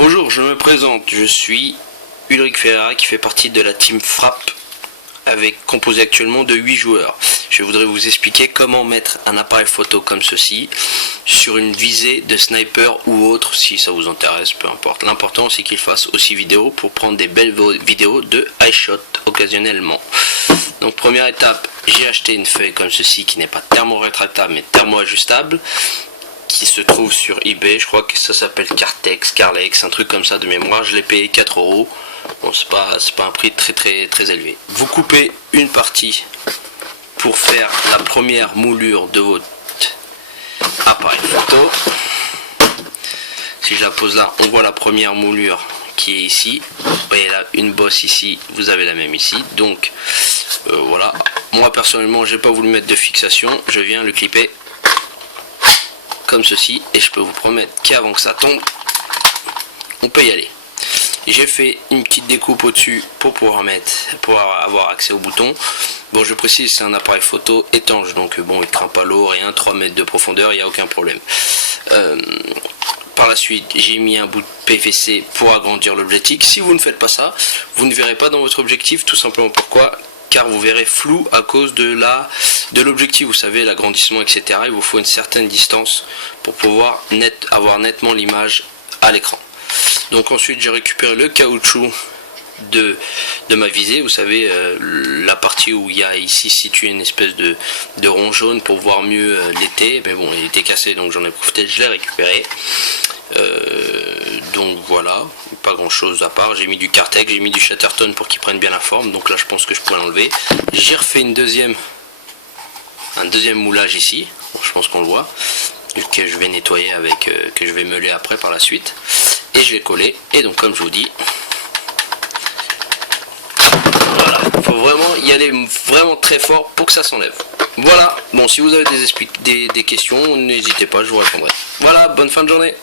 Bonjour, je me présente, je suis Ulrich Ferreira qui fait partie de la team Frappe, composé actuellement de 8 joueurs. Je voudrais vous expliquer comment mettre un appareil photo comme ceci sur une visée de sniper ou autre, si ça vous intéresse, peu importe. L'important c'est qu'il fasse aussi vidéo pour prendre des belles vidéos de high shot occasionnellement. Donc première étape, j'ai acheté une feuille comme ceci qui n'est pas thermo-rétractable mais thermo-ajustable, qui se trouve sur eBay. Je crois que ça s'appelle Carlex, un truc comme ça de mémoire. Je l'ai payé 4 euros. Bon, c'est pas un prix très élevé. Vous coupez une partie pour faire la première moulure de votre appareil photo. Si je la pose là, on voit la première moulure qui est ici. Vous voyez là une bosse ici, vous avez la même ici. Donc voilà. Moi personnellement, j'ai pas voulu mettre de fixation. Je viens le clipper comme ceci et je peux vous promettre qu'avant que ça tombe, on peut y aller. J'ai fait une petite découpe au dessus pour pouvoir avoir accès au bouton. Bon, je précise, c'est un appareil photo étanche, donc bon, il craint pas l'eau, rien, 3 mètres de profondeur, il n'y a aucun problème. Par la suite, j'ai mis un bout de PVC pour agrandir l'objectif. Si vous ne faites pas ça, vous ne verrez pas dans votre objectif, tout simplement pourquoi? Car vous verrez flou à cause de l'objectif, vous savez, l'agrandissement, etc. Il vous faut une certaine distance pour pouvoir avoir nettement l'image à l'écran. Donc ensuite, j'ai récupéré le caoutchouc de ma visée, vous savez, la partie où il y a ici situé une espèce de rond jaune pour voir mieux l'été. Mais bon, il était cassé, donc j'en ai profité, je l'ai récupéré. Donc voilà, pas grand chose à part. J'ai mis du Cartex, j'ai mis du Chatterton pour qu'il prenne bien la forme. Donc là, je pense que je pourrais l'enlever. J'ai refait un deuxième moulage ici. Bon, je pense qu'on le voit, que je vais nettoyer que je vais meuler après par la suite. Et je vais coller. Et donc, comme je vous dis, voilà, il faut vraiment y aller vraiment très fort pour que ça s'enlève. Voilà, bon, si vous avez des questions, n'hésitez pas, je vous répondrai. Voilà, bonne fin de journée.